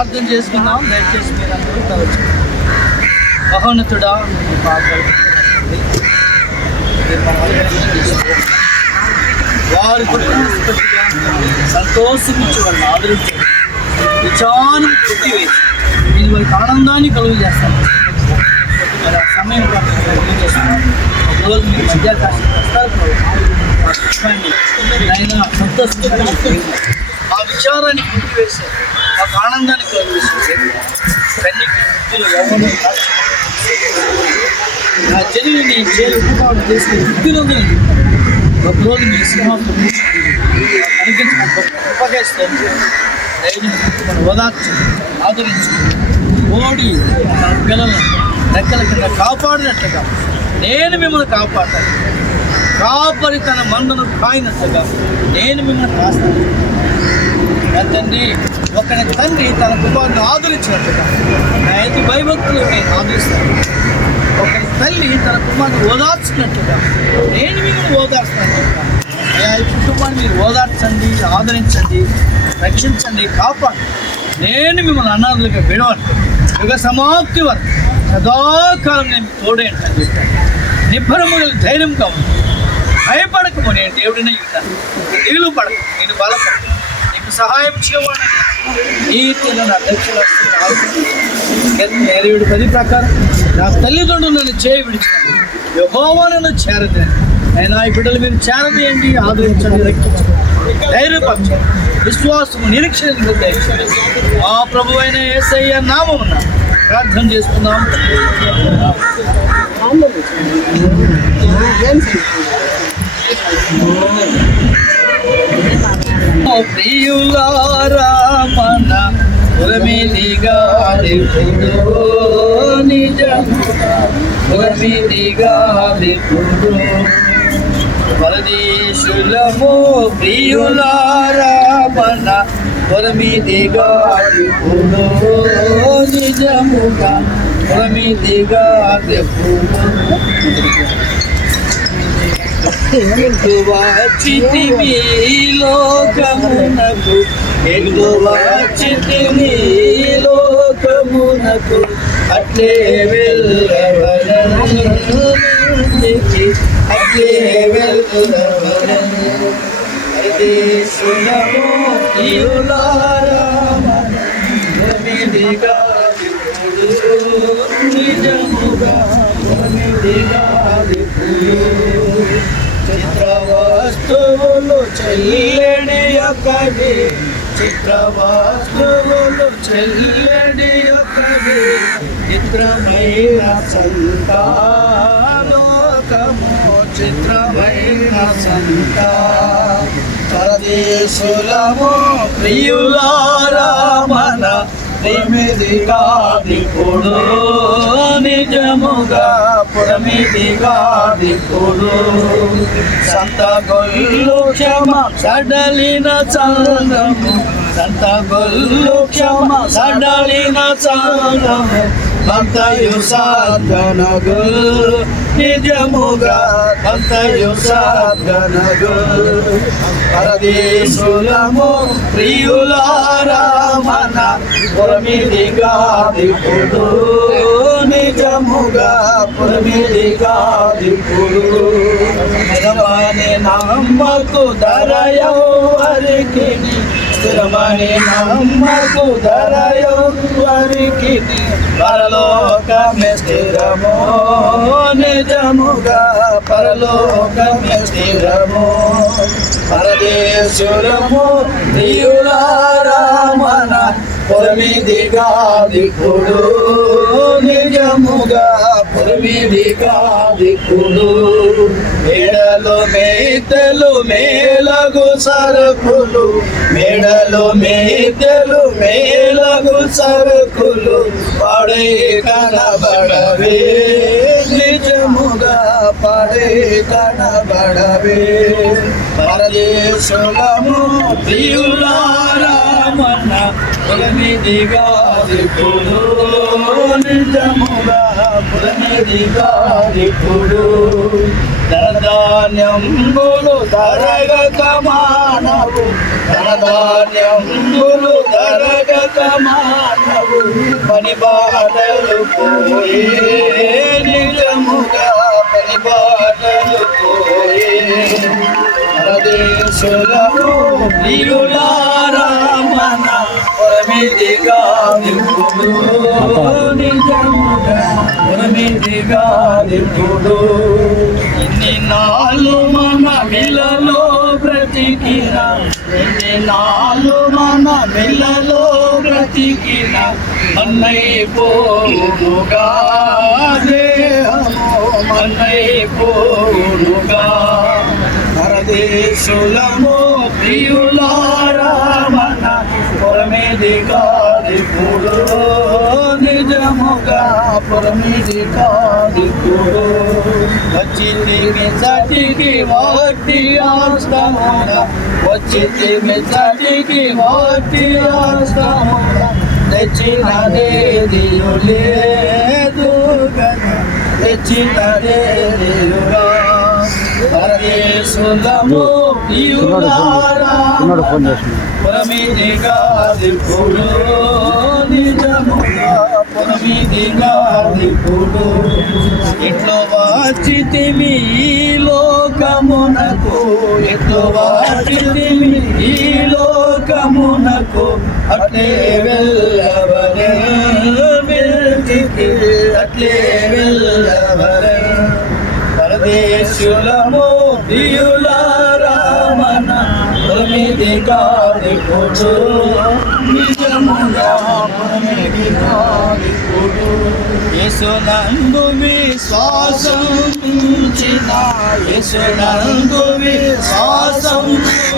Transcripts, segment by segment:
ప్రార్థన చేసుకుందాం. దయచేసి మీరు అందరూ కావచ్చు. మహోన్నతుడా, వారి కుటుంబస్తుగా సంతోషించి వాళ్ళని ఆదరించి విచారణ కొట్టివేసి నేను వారికి ఆనందాన్ని కలుగు చేస్తాను. మరి ఆ సమయం చేస్తున్నాను. ఒకరోజు మీరు మధ్యాకాశం వస్తారు. ఆయన సంతోషించడానికి ఆ విచారాన్ని కొట్టివేసి మాకు ఆనందాన్ని కలుగజేసి నా చెల్లిని చేరుకోవడం చేసిన వృత్తినందుని ఒకరోజు మీ సింహాసనం ఉపకేస్తాను. మనం ఓదార్చు, ఆదరించు, ఓడి మన పిల్లలను రెక్కల కింద కాపాడినట్లుగా నేను మిమ్మల్ని కాపాడాను. కాపరి తన మందను కాయినట్లుగా నేను మిమ్మల్ని కాస్తాను. తండ్రి, ఒకరి తండ్రి తన కుమారుని ఆదరించినట్లుగా నా ఎత్తు భయభక్తులు నేను ఆదరిస్తాను. ఒకరి తల్లి తన కుమారుని ఓదార్చినట్లుగా నేను మిమ్మల్ని ఓదార్స్తాను. ఈ కుటుంబాన్ని మీరు ఓదార్చండి, ఆదరించండి, రక్షించండి, కాపాడు. నేను మిమ్మల్ని అనాథులుగా విడవను. యుగ సమాప్తి వరకు సదాకాలం నేను తోడేంటి అని చెప్పాను. నిబ్బరములు ధైర్యంగా ఉంది. భయపడకపో, నేను దేవుడినే ఉంటాను. దిగులు పడకు, నేను బలపడకు, నీకు సహాయం చేయవాడు. ఈ నా దక్షిణ 10 ప్రకారం నా తల్లిదండ్రులు నన్ను చేయి విడిచాను. యెహోవా నన్ను చేరదేయండి. అయినా ఈ బిడ్డలు మీరు చేరదేయండి, ఆదరించండి, రక్షించండి, ధైర్యపరచండి, విశ్వాసము నిరీక్షణ దయచేయండి. మా ప్రభు అయిన యేసయ్య నామమున ప్రార్థన చేసుకుందాం. ప్రియులారా మన పురమిదిగా నిజముగా పరదేశులము ప్రియులారా మన పురమిదిగా నిజముగా పురమిదిగా చితిమి లోకమునకు చితిమి లోకమునకు అట్లే వెళ్ళవలను, అట్లే వెళ్ళవలను. పరదేశులము ప్రియులారా పురమిదిగా నిజముగా పురమిదిగా చిత్రవస్తువులు చెల్లెడి యొక్కడి, చిత్రవస్తువులు చెల్లెడి యొక్కడి చిత్రమైన సంతాలోకము, చిత్రమైన సంతా. పరదేశులము ప్రియులారా మన పురమిదిగా దిక్కుడు నిజముగా పురమిదిగా దిక్కుడు. సంత గొల్లు క్షమ సడలిన చందము, సంత గొల్లు క్షమ సడలిన చందము భక్తయు సాధనగు నిజముగా భక్తయు సాధనగు. పరదేశులము ప్రియులారా మన పురమిదిగా దిక్కుడు నిజముగా పురమిదిగా దిక్కుడు. స్థిరమని నమ్మకు ధరయవరికి, స్థిరమని నమ్మకు ధరయవరికి పరలోకమే స్థిరము నిజముగా పరలోకమే స్థిరము. పరదేశులము ప్రియులారా మన పురమిదిగా దిక్కుడు నిజముగా పురమిదిగా దిక్కుడు. మేడలు మేతలు మేలగు సరుకులు, మేడలు మేతలు మేలగు సరుకులు పడే కనబడవే నిజముగా పడే కనబడవే. పరదేశులము ప్రియులారా మన పురమిదిగా దిక్కుడు నిజముగా పురమిదిగా దిక్కుడు. ధనధాన్యంబులు ధరగక మానవు, ధనధాన్యంబులు ధరగక మానవు పని బాటలు పోయే, నిజముగా పని బాటలు పోయే. పరదేశులను ప్రియులారా మన పొరమిదిగా నింపుడు, నిజముగా పొరమిదిగా నింపుడు. ఇన్ని నాళ్ళు మన మిలలో బ్రతికిన, ఇన్ని నాళ్ళు మన మిలలో బ్రతికిన మన్నైపోవునుగా, దేహము మన్నైపోవునుగా. పరదేశులము ప్రియులారా మన పొరమిదిగా నింపుడు, నిజముగా పొరమిదిగా నింపుడు. వచ్చితిమి చటికి వాటి ఆశ్రమున, వచ్చితిమి చటికి వాటి ఆశ్రమున. తెచ్చినదేదియు లేదు గదా, తెచ్చినదేదియుగా. పరదేశులము ప్రియులారా పొరమిదిగా నింపుడు, నిజముగా పొరమిదిగా నింపుడు. ఎట్లో వాచితిమి ఈ లోకమునకు, ఎట్లో వాచితిమి ఈ లోకమునకు. అట్లే వెళ్ళవలే వెళ్తికి, అట్లే వెళ్ళవలే. పరదేశులము ప్రియులారా మన పొరమిదిగా నింపుడు, నిజముగా పొరమిదిగా నింపుడు. యేసునందు విశ్వాసం ఉంచిన, యేసునందు విశ్వాసం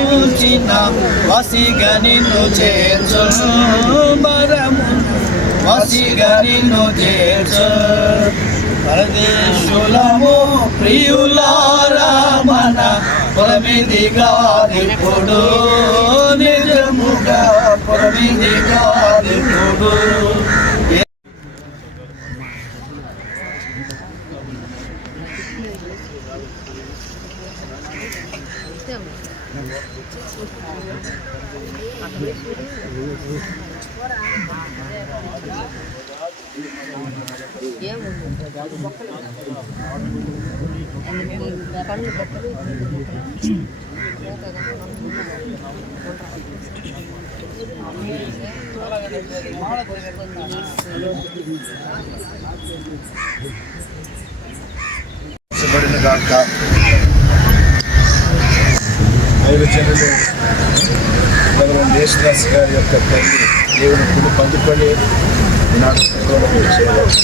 ఉంచిన వసిగా నిన్ను చేర్చును మరము, వసిగా నిన్ను చేర్చు. పరదేశులము ప్రియులారా మన పొరమిదిగా నింపుడు, నిజముగా పొరమిదిగా నింపుడు. దైవజనులు యేసుదాస్ గారి యొక్క తల్లి దేవుని పులి పందుకొని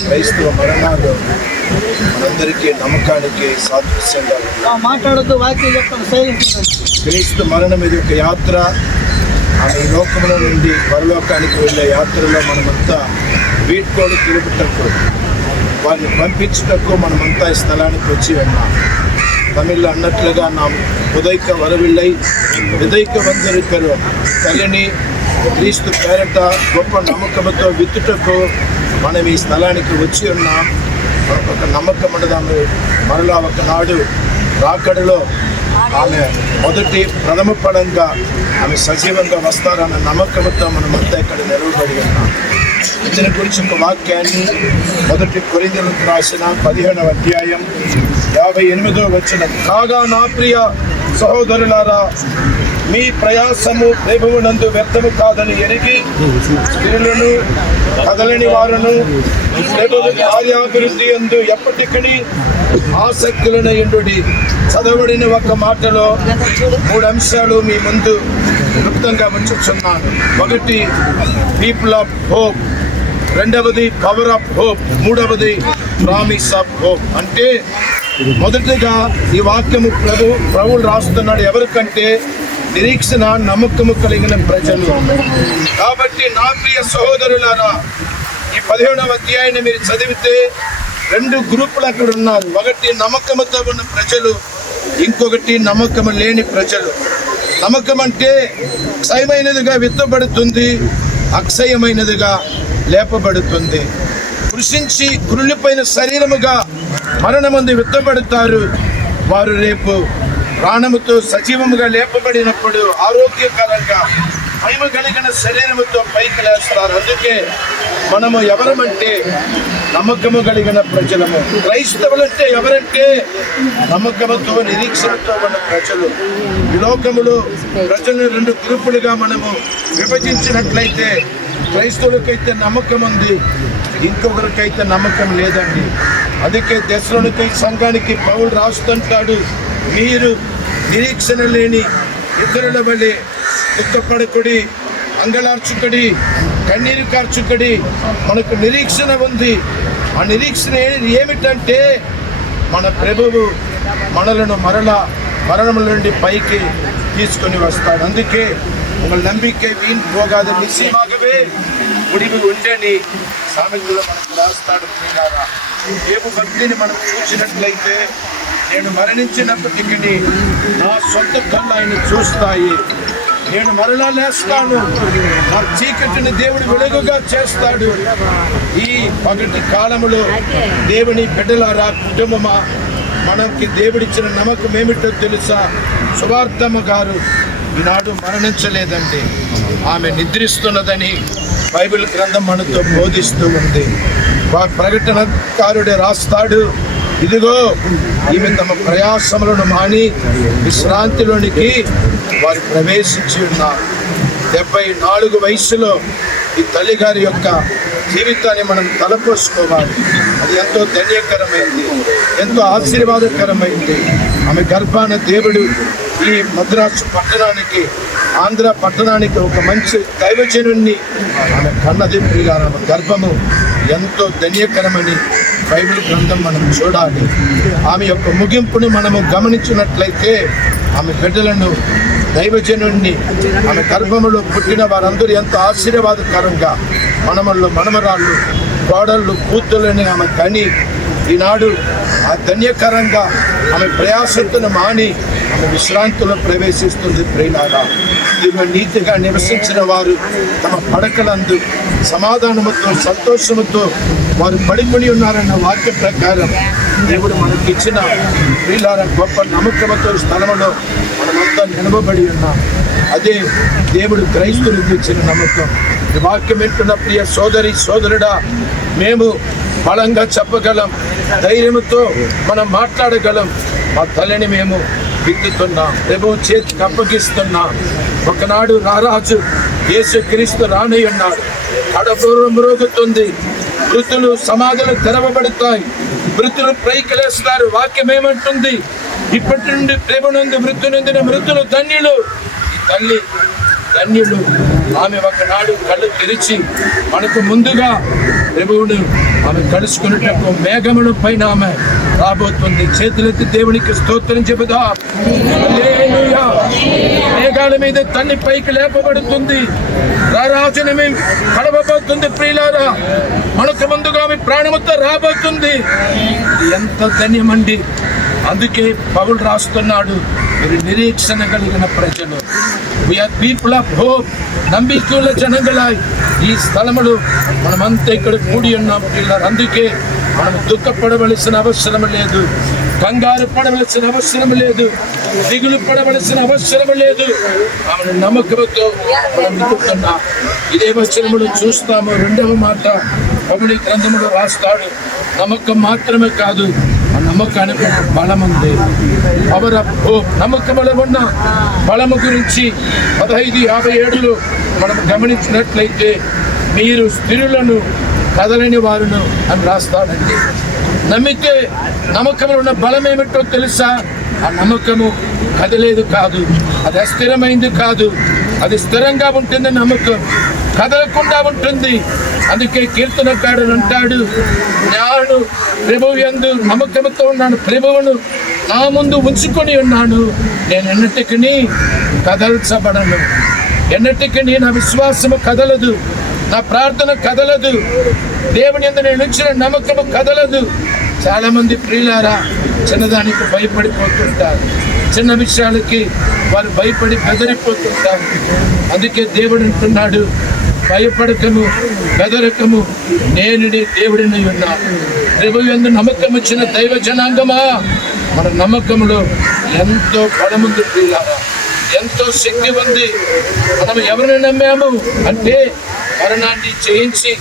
క్రైస్తవ మరణాలు మనందరికీ నమ్మకానికి సాదృశ్యంగా మాట్లాడుతూ వాక్యం చెప్తాను. క్రీస్తు మరణం ఇది ఒక యాత్ర. ఆమె ఈ లోకంలో నుండి పరలోకానికి వెళ్ళే యాత్రలో మనమంతా వీడ్కోలు తిరుగుటకు, వారిని పంపించుటకు మనమంతా ఈ స్థలానికి వచ్చి ఉన్నాం. తమిళ్లో అన్నట్లుగా నా ఉదైక వరవిళ్ళై విదైక వందరికరు తల్లిని క్రీస్తు పేరట గొప్ప నమ్మకంతో విత్తుటకు మనం ఈ స్థలానికి వచ్చి ఉన్నాం. మనకు ఒక నమ్మకం ఉండదాము, మరలా ఒకనాడు రాకడలో ఆమె మొదటి ప్రథమ పడంగా ఆమె సజీవంగా వస్తారన్న నమ్మకంతో మనమంతా ఇక్కడ నిలవబడి ఉన్నాం. దీని గురించి ఒక వాక్యాన్ని మొదటి కొరింథీయులకు రాసిన 15వ అధ్యాయం 58వ వచనం. కాగా నా ప్రియ సహోదరులారా, మీ ప్రయాసము ప్రభువునందు వ్యర్థము కాదని ఎరిగి స్త్రీలను కదలని వారును ప్రభువు కార్యాభివృద్ధి యందు ఎప్పటికీ ఆసక్తులను ఎండుడి. చదవడిన ఒక మాటలో 3 అంశాలు మీ ముందు క్లుప్తంగా ఉంచుతున్నాను. ఒకటి పీపుల్ ఆఫ్ హోప్, రెండవది పవర్ ఆఫ్ హోప్, మూడవది ప్రామిస్ ఆఫ్ హోప్. అంటే మొదటిగా ఈ వాక్యము ప్రభువులు రాస్తున్నాడు ఎవరికంటే నిరీక్షణ నమ్మకము కలిగిన ప్రజలు. కాబట్టి నా ప్రియ సహోదరులారా, ఈ 15వ అధ్యాయాన్ని మీరు చదివితే 2 గ్రూపులు అక్కడ ఉన్నారు. ఒకటి నమ్మకముతో ఉన్న ప్రజలు, ఇంకొకటి నమ్మకము లేని ప్రజలు. నమ్మకం అంటే క్షయమైనదిగా విత్తబడుతుంది, అక్షయమైనదిగా లేపబడుతుంది. కృషించి కృలిపోయిన శరీరముగా మరణమందు విత్తబడతారు. వారు రేపు ప్రాణముతో సజీవముగా లేపబడినప్పుడు ఆరోగ్యకరంగా మహిమ కలిగిన శరీరముతో పైకి లేస్తారు. అందుకే మనము ఎవరమంటే నమ్మకము కలిగిన ప్రజలము. క్రైస్తవులంటే ఎవరంటే నమ్మకముతో నిరీక్షణతో ఉన్న ప్రజలు. ఈ లోకములో ప్రజలను 2 గ్రూపులుగా మనము విభజించినట్లయితే క్రైస్తవులకైతే నమ్మకం ఉంది, ఇంకొకరికైతే నమ్మకం లేదండి. అందుకే దెస్సలోనికై సంఘానికి పౌలు రాస్తుంటాడు, మీరు నిరీక్షణ లేని ఇతరుల వలె దుఃఖపడకుడి, అంగలార్చుకడి, కన్నీరు కార్చుకడి. మనకు నిరీక్షణ ఉంది. ఆ నిరీక్షణ ఏమిటంటే మన ప్రభువు మనలను మరణముల నుండి పైకి తీసుకొని వస్తాడు. అందుకే உங்கள் நம்பிக்கை வீண் போகாத, நிச்சயமாகவே முடிவு ఉండని సామెతలో మనకు రాస్తాడు. దేవుని భక్తిని మనం చూసినట్లయితే నేను మరణించినప్పటికీ నా సొంత కళ్ళు ఆయన చూస్తాయి, నేను మరలా లేస్తాను, నా చీకటిని దేవుడు వెలుగుగా చేస్తాడు. ఈ పగటి కాలములో దేవుని బిడ్డలారా, కుటుంబమా, మనకి దేవుడిచ్చిన నమ్మకం ఏమిటో తెలుసా? సువార్తమ్మ గారు ఈనాడు మరణించలేదండి, ఆమె నిద్రిస్తున్నదని బైబిల్ గ్రంథం మనతో బోధిస్తూ ఉంది. ప్రకటనకారుడే రాస్తాడు, ఇదిగో ఈమె తమ ప్రయాసములను మాని విశ్రాంతిలోనికి వారు ప్రవేశించి ఉన్నారు. 74 వయసులో ఈ తల్లిగారి యొక్క జీవితాన్ని మనం తలపోసుకోవాలి. అది ఎంతో ధన్యకరమైంది, ఎంతో ఆశీర్వాదకరమైంది. ఆమె గర్భాన దేవుడు ఈ మద్రాసు పట్టణానికి, ఆంధ్ర పట్టణానికి ఒక మంచి దైవజనుణ్ణి ఆమె కన్నది. ప్రియులారా, ఆమె గర్భము ఎంతో ధన్యకరమని బైబిల్ గ్రంథం మనం చూడాలి. ఆమె యొక్క ముగింపుని మనము గమనించినట్లయితే ఆమె బిడ్డలను, దైవజనుణ్ణి, ఆమె గర్భములో పుట్టిన వారందరూ ఎంతో ఆశీర్వాదకరంగా మనమరాళ్ళు, కోడళ్ళు, కూతుళ్ళని ఆమె కని ఈనాడు ఆ ధన్యకరంగా ఆమె ప్రయాసత్తును మాని ఆమె విశ్రాంతిలో ప్రవేశిస్తుంది. ప్రియులారా, ఇదిగో నీతిగా నివసించిన వారు తమ పడకలందు సమాధానముతో, సంతోషముతో వారు పడికొని ఉన్నారన్న వాక్య ప్రకారం దేవుడు మనకిచ్చిన ప్రియులారా గొప్ప నమ్మకంతో స్థలంలో మనమంతా నిలవబడి ఉన్నాం. అదే దేవుడు క్రైస్తవులకు ఇచ్చిన నమ్మకం. ఈ వాక్యం వింటున్న ప్రియ సోదరి సోదరుడా, మేము బలంగా చెప్పగలం, ధైర్యంతో మనం మాట్లాడగలం. మా తల్లిని మేము విత్తుతున్నాం, ప్రభువు చేతికి అప్పగిస్తున్నాం. ఒకనాడు రారాజు యేసుక్రీస్తు రానయ్యున్నాడు. కడపూర్వం మ్రోగుతుంది, మృతులు సమాధులు తెరవబడతాయి, మృతులు పైకిలేస్తారు. వాక్యం ఏమంటుంది? ఇప్పటి నుండి ప్రభునందు మృత్యు నొందిన మృతులు ధన్యులు. ఈ తల్లి ధన్యులు. ఆమె ఒకనాడు కళ్ళు తెరిచి మనకు ముందుగా ప్రభువును ఆమె కలుసుకున్నట్టు మేఘముల పైన ఆమె రాబోతుంది. చేతులెత్తి దేవునికి స్తోత్రం చెబుదా. హల్లెలూయా. మేఘాల మీద తల్లి పైకి లేపబడుతుంది, రారాజుని మేము కలవబోతుంది. ప్రియులారా, మనకు ముందుగా ఆమె ప్రాణముతో రాబోతుంది. ఎంత ధన్యమండి. అందుకే పౌలు రాస్తున్నాడు, మీరు నిరీక్షణ కలిగిన ప్రజలు, వీఆర్ పీపుల్ ఆఫ్ హోప్. నంబికల జనగలాయ్ ఈ స్థలములు మనమంతా ఇక్కడ కూడి ఉన్నాం పిల్లలు. అందుకే మనం దుఃఖపడవలసిన అవసరం లేదు, కంగారు పడవలసిన అవసరం లేదు, దిగులు పడవలసిన అవసరం లేదు. ఆమెను నమ్మకంతో మనం నిలుపుతున్నాం. ఇదే వచనములు చూస్తాము. 2వ మాట పౌలు గ్రంథములో రాస్తాడు, నమ్మకం మాత్రమే కాదు, ఆ నమ్మకానికి బలం ఉంది. Power of hope. నమ్మకంలో ఉన్న బలము గురించి 15:57లో మనం గమనించినట్లయితే, మీరు స్థిరులను కదలని వారును అని రాస్తాడండి. నమ్మితే నమ్మకంలో ఉన్న బలం ఏమిటో తెలుసా? ఆ నమ్మకము కదలేదు కాదు, అది అస్థిరమైంది కాదు, అది స్థిరంగా ఉంటుంది. నమ్మకం కదలకుండా ఉంటుంది. అందుకే కీర్తనకారుడు అంటాడు, నేను ప్రభువు యందు నమ్మకంతో ఉన్నాను, ప్రభువును నా ముందు ఉంచుకొని ఉన్నాను, నేను ఎన్నటికీ కదల్చబడను, ఎన్నటికీ నా విశ్వాసము కదలదు, నా ప్రార్థన కదలదు, దేవుని యందు నేను ఉంచిన నమ్మకము కదలదు. చాలా మంది ప్రియులారా చిన్నదానికి భయపడిపోతుంటారు, చిన్న విషయాలకి వారు భయపడి బెదిరిపోతుంటారు. అందుకే దేవుడు అంటున్నాడు, భయపడకము, బెదరకము, నేను దేవుడిని ఉన్నాను. ప్రభువు యందు నమ్మకం వచ్చిన దైవ జనాంగమా, మన నమ్మకంలో ఎంతో బలముంది ప్రియులారా, ఎంతో శక్తి ఉంది. మనం ఎవరిని నమ్మాము అంటే మరణాన్ని జయించి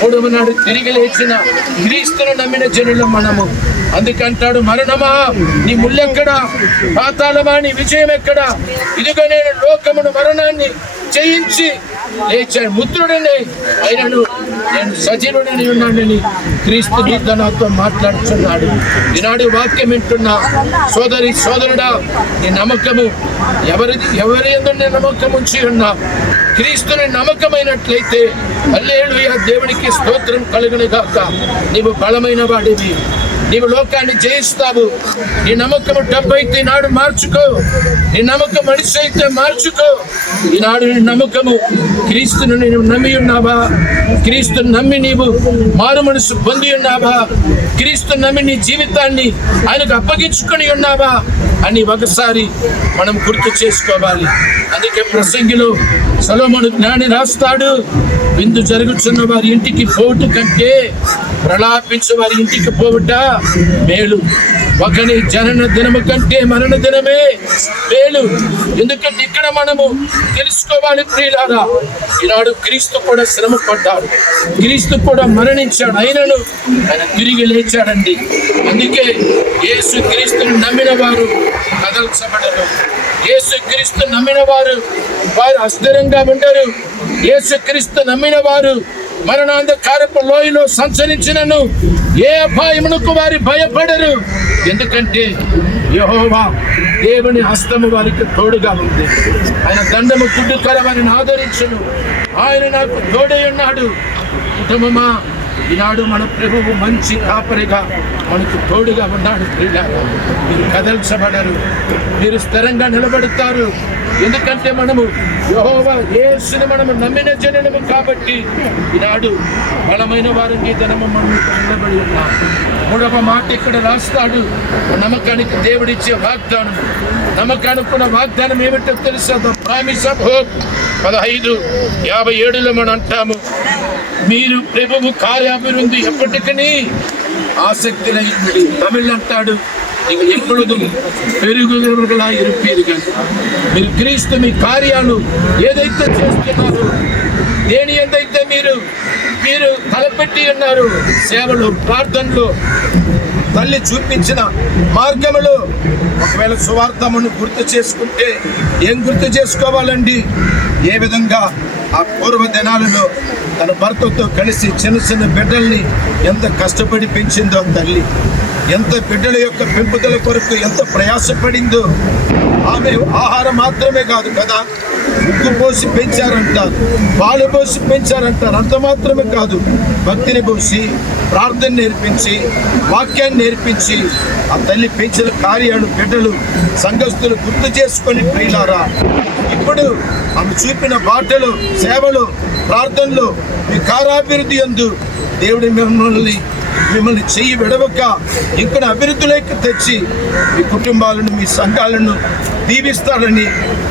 మూడవ నాడు తిరిగి లేచిన క్రీస్తును నమ్మిన జనులు మనము. అందుకంటాడు, మరణమా నీ ముల్లెక్కడా, పాతాళమా నీ విజయం ఎక్కడా? ఇదిగో నేను లోకమును మరణాన్ని జయించి లేచాను, ముద్రుడని అయినను నేను సజీవుడని ఉన్నానని క్రీస్తు నీతో నాతో మాట్లాడుతున్నాడు. ఈనాడు వాక్యం వింటున్నా సోదరి సోదరుడా, నీ నమ్మకము ఎవరి యందు నీ నమ్మకం ఉంచి ఉన్నా క్రీస్తుని నమ్మకమైనట్లయితే హల్లెలూయా, దేవునికి స్తోత్రం కలుగును గాక. నీవు బలమైన వాడివి, నీవు లోకాన్ని జయిస్తావు. నీ నమ్మకము డబ్బు అయితే ఈనాడు మార్చుకో, నీ నమ్మకం మనిషి అయితే మార్చుకో. ఈనాడు నీ నమ్మకము క్రీస్తును నీవు నమ్మి ఉన్నావా? క్రీస్తుని నమ్మి నీవు మారు మనసు పొంది ఉన్నావా? క్రీస్తుని నమ్మి నీ జీవితాన్ని ఆయనకు అప్పగించుకొని ఉన్నావా అని ఒకసారి మనం గుర్తు చేసుకోవాలి. అందుకే ప్రసంగిలో సొలొమోను జ్ఞాని రాస్తాడు, విందు జరుగుతున్న వారి ఇంటికి పోవుట కంటే ప్రలాపించు వారి ఇంటికి పోవుట మేలు. ఒకని జనన దినము కంటే మరణ దినమే మేలు. ఎందుకంటే ఇక్కడ మనము తెలుసుకోవాలి ప్రియులారా, ఈనాడు క్రీస్తు కూడా శ్రమ పడ్డాడు, క్రీస్తు కూడా మరణించాడు, అయినను ఆయన తిరిగి లేచాడండి. అందుకే యేసు క్రీస్తుని నమ్మిన వారు కదల్చబడరు, యేసు క్రీస్తు నమ్మిన వారు అస్థిరంగా ఉండరు. యేసు క్రీస్తు నమ్మిన వారు మరణాంధకారపు లోయలో సంచరించినను ఏ అపాయమునకు వారి భయపడరు. ఎందుకంటే యెహోవా దేవుని హస్తము వారికి తోడుగా ఉంది. ఆయన దండము కుడ్డుకర వారిని ఆదరించును. ఆయన నాకు తోడై ఉన్నాడు. కుటుంబమా, ఈనాడు మన ప్రభువు మంచి కాపరిగా మనకు తోడుగా ఉన్నాడు. ప్రియులారా, మీరు కదల్చబడరు, మీరు స్థిరంగా నిలబడతారు. ఎందుకంటే మనము యెహోవా యేసుని మనము నమ్మిన జనము కాబట్టి ఈనాడు బలమైన వారికి దినము మనం నిలబడి ఉన్నాం. మూడవ మాట ఇక్కడ రాస్తాడు, నమ్మకానికి దేవుడిచ్చే వాగ్దానం. నమ్మకానుకున్న వాగ్దానం ఏమిటో తెలుసా? The promise of hope. 15:57 మనం అంటాము, మీరు ప్రభువు కార్యాభివృద్ధి ఎప్పటికీ ఆసక్తి లేనిది. తమిళ్ అంటాడు, ఇక ఎప్పుడూ పెరుగుదల ఇరుపేది. కానీ మీరు క్రీస్తు మీ కార్యాలు ఏదైతే చేస్తున్నారు, దేని ఎంతైతే మీరు తలపెట్టి ఉన్నారు, సేవలు, ప్రార్థనలు, తల్లి చూపించిన మార్గములు, ఒకవేళ సువార్తమును గుర్తు చేసుకుంటే ఏం గుర్తు చేసుకోవాలండి? ఏ విధంగా ఆ పూర్వ దినాలలో తన భర్తతో కలిసి చిన్న చిన్న బిడ్డల్ని ఎంత కష్టపడి పెంచిందో తల్లి, ఎంత బిడ్డల యొక్క పెంపుదల కొరకు ఎంత ప్రయాసపడిందో. ఆమె ఆహారం మాత్రమే కాదు కదా, ఉగ్గు పోసి పెంచారంటారు, పాలు పోసి పెంచారంటారు. అంత మాత్రమే కాదు, భక్తిని పోసి, ప్రార్థన నేర్పించి, వాక్యాన్ని నేర్పించి ఆ తల్లి పెంచిన కార్యాలు బిడ్డలు సంఘస్థులు గుర్తు చేసుకొని ప్రియులారా, ఇప్పుడు ఆమె చూపిన బాటలు, సేవలు, ప్రార్థనలు, మీ కార్యాభివృద్ధి యందు దేవుడి మిమ్మల్ని చెయ్యి విడవక ఇక్కడ అభివృద్ధిలోకి తెచ్చి మీ కుటుంబాలను, మీ సంఘాలను దీవిస్తాడని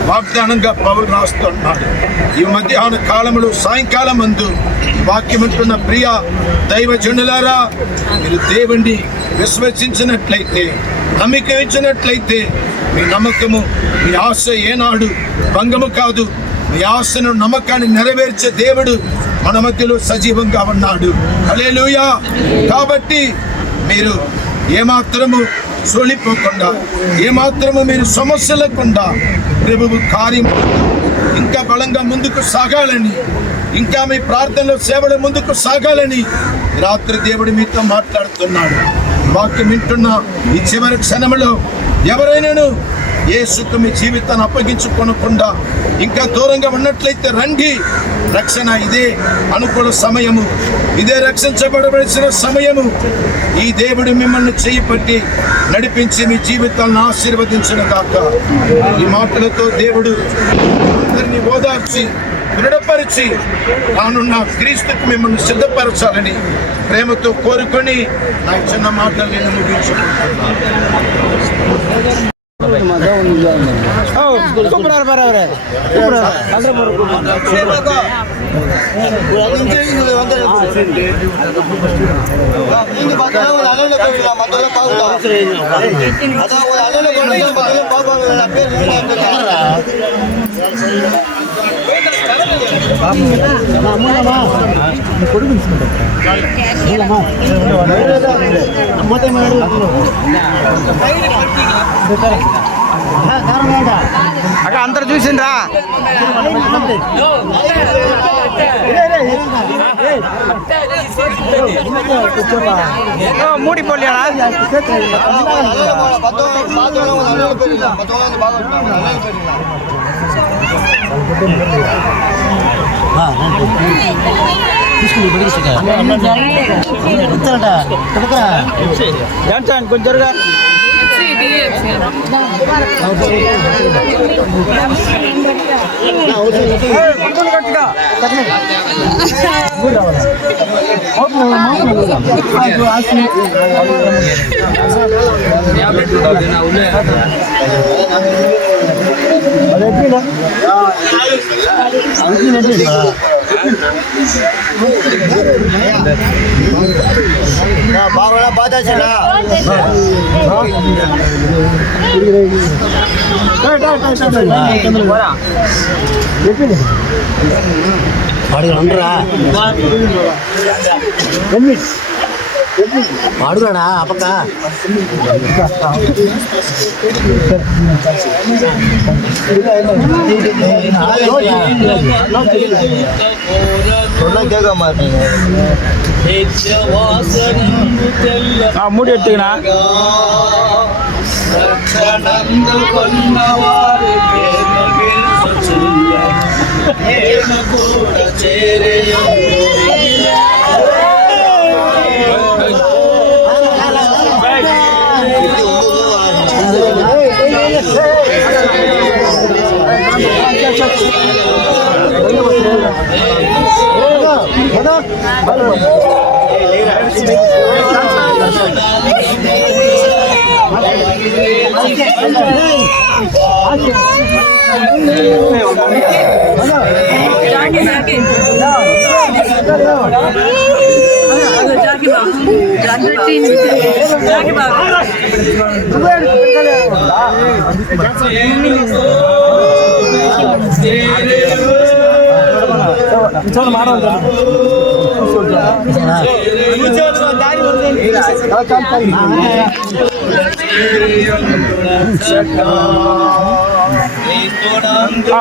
వాగ్దానంగా పౌలు రాస్తున్నాడు. ఈ మధ్యాహ్న కాలంలో సాయంకాలం అందు వాక్యం అంటున్న ప్రియ దైవజనులారా, మీరు దేవుణ్ణి విశ్వసించినట్లయితే, నమ్మిక ఇచ్చినట్లయితే మీ నమ్మకము, మీ ఆశ ఏనాడు భంగము కాదు. మీ ఆశను, నమ్మకాన్ని నెరవేర్చే దేవుడు మన మధ్యలో సజీవంగా ఉన్నాడు. హల్లెలూయా. కాబట్టి మీరు ఏమాత్రము సోలిపోకుండా, ఏమాత్రము మీరు సమస్య లేకుండా ప్రభువు కార్యం ఇంకా బలంగా ముందుకు సాగాలని, ఇంకా మీ ప్రార్థనలో సేవలు ముందుకు సాగాలని రాత్రి దేవుడు మీతో మాట్లాడుతున్నాడు. వాక్యం వింటున్న ఈ చివరి క్షణంలో ఎవరైనాను యేసుకు మీ జీవితాన్ని అప్పగించుకోనకుండా ఇంకా దూరంగా ఉన్నట్లయితే రండి. రక్షణ ఇదే అనుకూల సమయము, ఇదే రక్షించబడవలసిన సమయము. ఈ దేవుడు మిమ్మల్ని చేయి పట్టి నడిపించి మీ జీవితాలను ఆశీర్వదించిన కాక. ఈ మాటలతో దేవుడు అందరినీ ఓదార్చి, దృఢపరిచి రానున్న క్రీస్తుకు మిమ్మల్ని సిద్ధపరచాలని ప్రేమతో కోరుకొని నా చిన్న మాటలు నేను ముగించుకుంటున్నాను. అక్క అందరు చూసిండ్రా మూడి పోలియానా కొంచెం జరుగా బాగా బాధ వాడురాడా అప్పక మూడు ఎత్తుకునా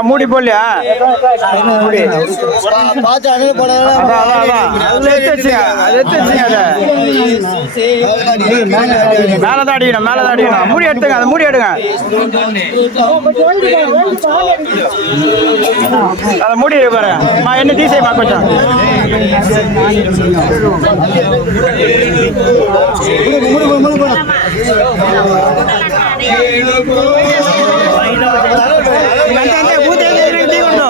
మూడి పోలియా மேலதாடினா மூடி எடுத்துங்க அதை மூடி எடுங்க அதை மூடி பாரு என்ன தீசைமா கொஞ்சம் అంతే పూత తీయకూడదు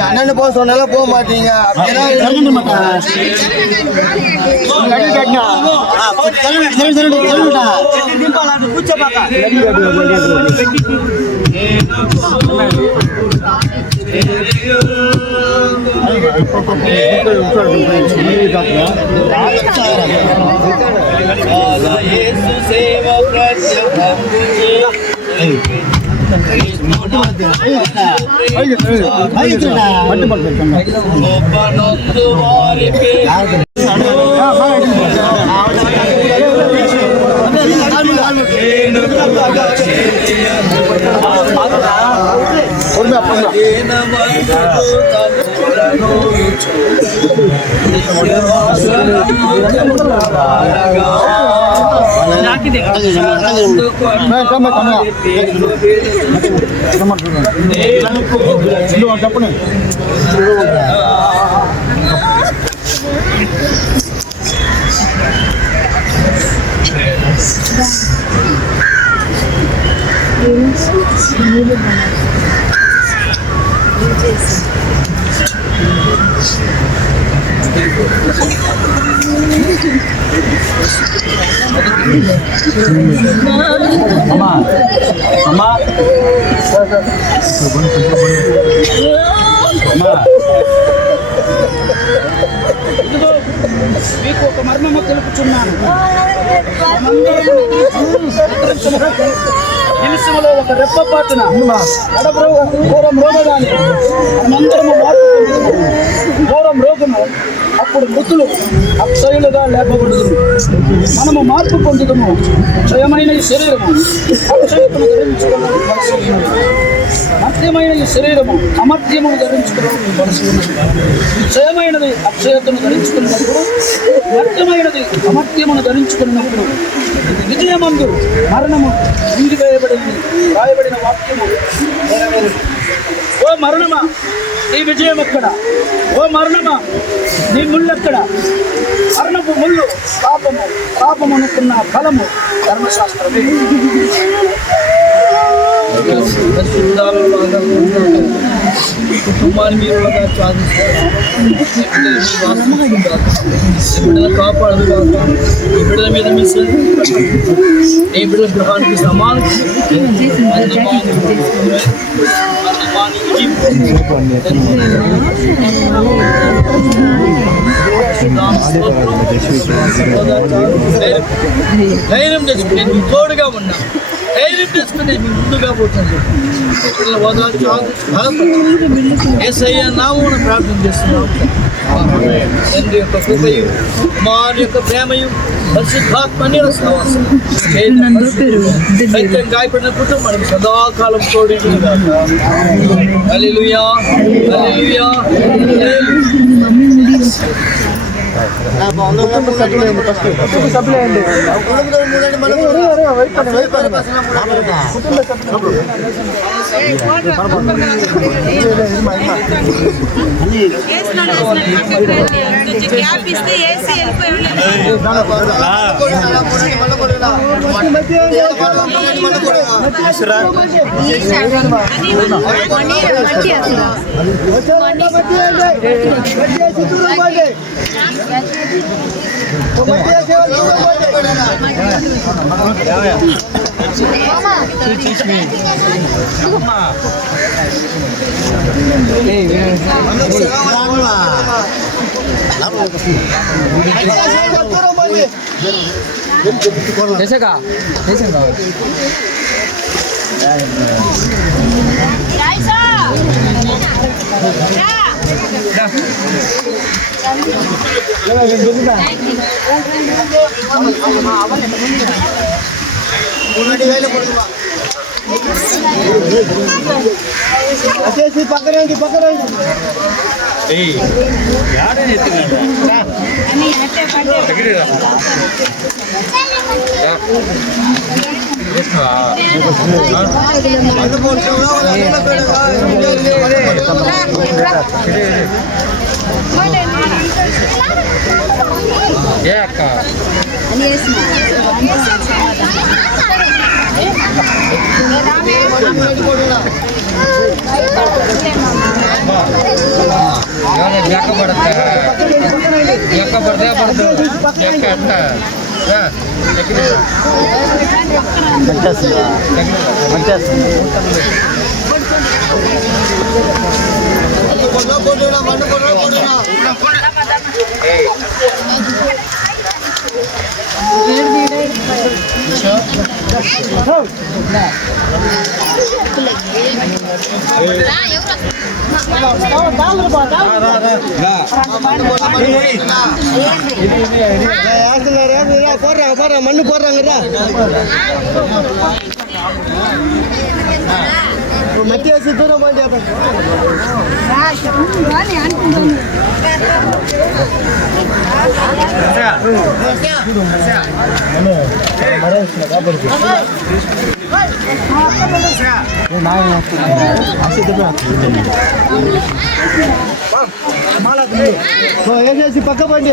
அண்ணன் போக சொன்னாலும் போக மாட்டீங்க అమ్మా అమ్మా ఇదిగో మీకు ఒక మర్మము తెలుపుచున్నాను. నిమిషంలో ఒక రెప్పపాటున ఘోరం రోగగానే మనమందరము మార్పు ఘోరం రోగము. అప్పుడు మృతులు అక్షయులుగా లేపబడుదురు. మనము మార్పు పొందుదము. క్షయమైన ఈ శరీరము అక్షయతను ధరించుకోవడానికి పరిశీలన. మర్త్యమైన ఈ శరీరము అమర్త్యమును ధరించుకోవడానికి పరిశీలన. క్షయమైనది అక్షయతను ధరించుకున్నప్పుడు, మర్త్యమైనది అమర్త్యమును ధరించుకున్నప్పుడు విజయమందు మరణము ఇంగివేయబడింది. రాయబడిన వాక్యము నెరవేరు. ఓ మరణమా, నీ విజయం ఎక్కడ? ఓ మరణమా, నీ ముళ్ళెక్కడ? మరణపు ముళ్ళు పాపము, పాపము అనుకున్న ఫలము ధర్మశాస్త్రమే. కుటుంబాన్ని మీరు బిడ్డలు కాపాడదు కాక ఈ బిడ్డల మీద మీ ఏ బిడ్డల గృహానికి సమానం ధైర్యం తెచ్చుకుని నేను తోడుగా ఉన్నా. ధైర్యం తెచ్చుకుని నేను ముందుగా పోతాను. యేసయ్య నామమున ప్రార్థన చేస్తున్నాం. తండ్రి యొక్క కృపయు, కుమారుని యొక్క ప్రేమయు, పరిశుద్ధాత్మ సహవాసం గాయపడిన కుటుంబానికి సదాకాలం తోడేది. హల్లెలూయా, హల్లెలూయా, పక్కనండి పక్కనండి போடுறாங்க மண்ணு போடுறாங்கடா மத்திய வச்சு தூரம் போய் ఏసి పక్క పండి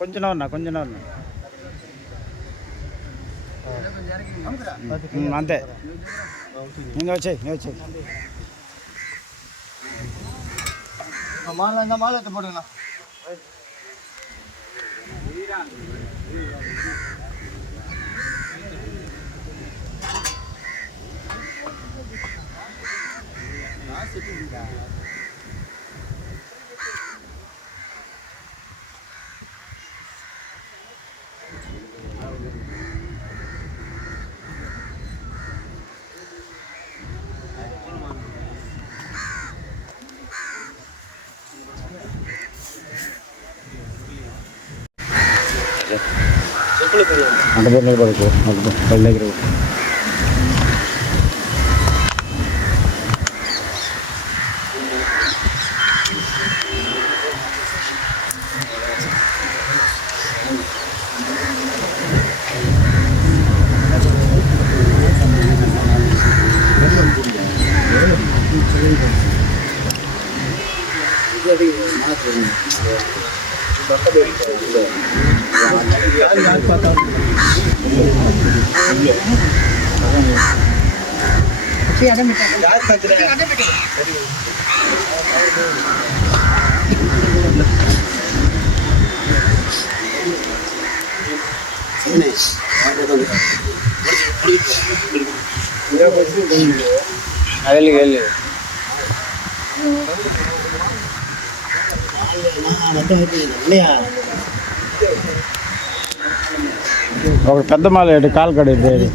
కొంచెం ఉన్నా అంతే ఇంకా వచ్చాయి మాల ఎత్త పడుతున్నా అంటే దగ్గర పడుకో బయట దగ్గర వెళ్ళి ఒక పెద్ద మాల కాలు కడ గాలి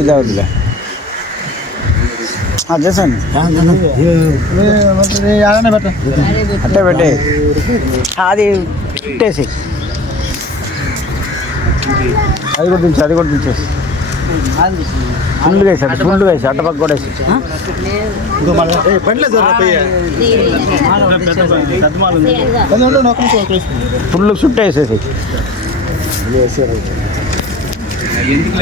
ఇదే అవుతుందిలే చేసాను అట్టే పెట్టి అది పెట్టేసి అది కూడా దించేసి ఫుల్గా వేసి అట్టపక్క కూడా వేసి ఫుల్ చుట్టూ వేసేసి ఎందుకు